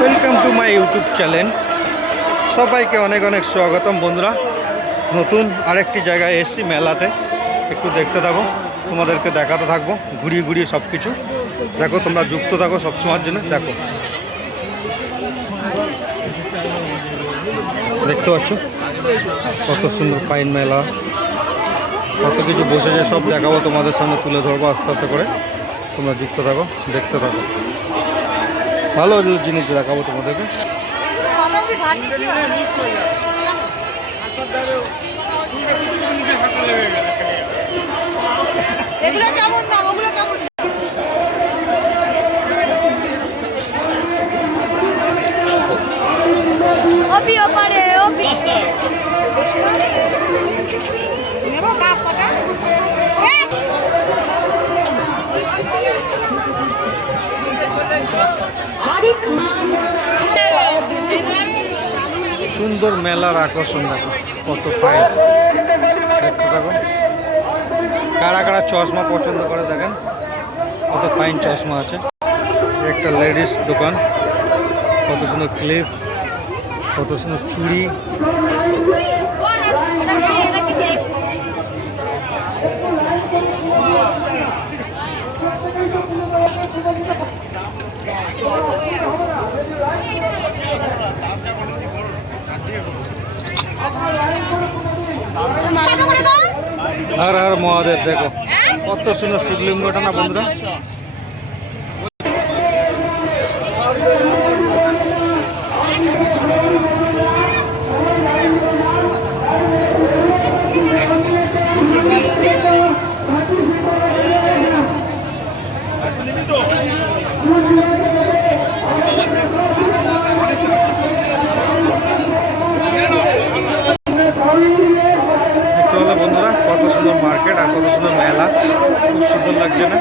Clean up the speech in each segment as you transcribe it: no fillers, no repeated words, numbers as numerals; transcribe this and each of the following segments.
Welcome to my YouTube channel. সবাইকে অনেক অনেক স্বাগতম বন্ধুরা। নতুন আরেকটি জায়গায় এসেছি মেলাতে, একটু দেখতে থাকো, তোমাদেরকে দেখাতে থাকবো ঘুরিয়ে ঘুরিয়ে সব কিছু। দেখো তোমরা যুক্ত থাকো সবসময়ের জন্য। দেখো দেখতে পাচ্ছ কত সুন্দর পাইন মেলা, কত কিছু বসেছে, সব দেখাবো তোমাদের সামনে, তুলে ধরবো আস্তে আস্তে করে। তোমরা যুক্ত থাকো, দেখতে থাকো, ভালো জিনিস দেখাবো তোমাদেরকে। সুন্দর মেলার আকর্ষণ দেখো, কত ফাইন, দেখতে থাকো। কারা কারা চশমা পছন্দ করে দেখেন, কত ফাইন চশমা আছে। একটা লেডিস দোকান, কত সুন্দর ক্লিপ, কত সুন্দর চুড়ি। হর হর মহাদেব, দেখো কত সুন্দর শিবলিঙ্গটা না বন্ধুরা। বন্ধুরা কত সুন্দর মার্কেট আর কত সুন্দর মেলা, খুব সুন্দর লাগছে না?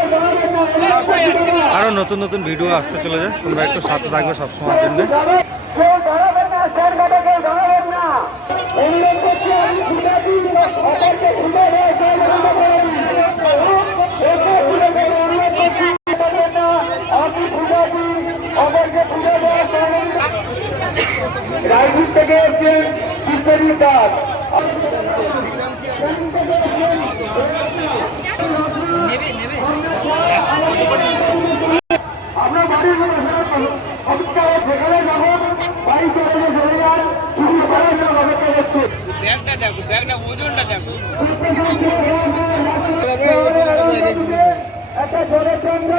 আরো নতুন নতুন ভিডিও আসতে চলে যায়, তোমরা একটু সাথে থাকবে সবসময়ের জন্য। রাজনীতি থেকে এসেছেন বিশ্বজিৎ দাস। আমরা বাড়ির সেখানে যখন বাড়ি চলে চলে যান, ব্যাগটা দেখো, ব্যাগটা ওজনটা দেখো। একটা জলের সঙ্গে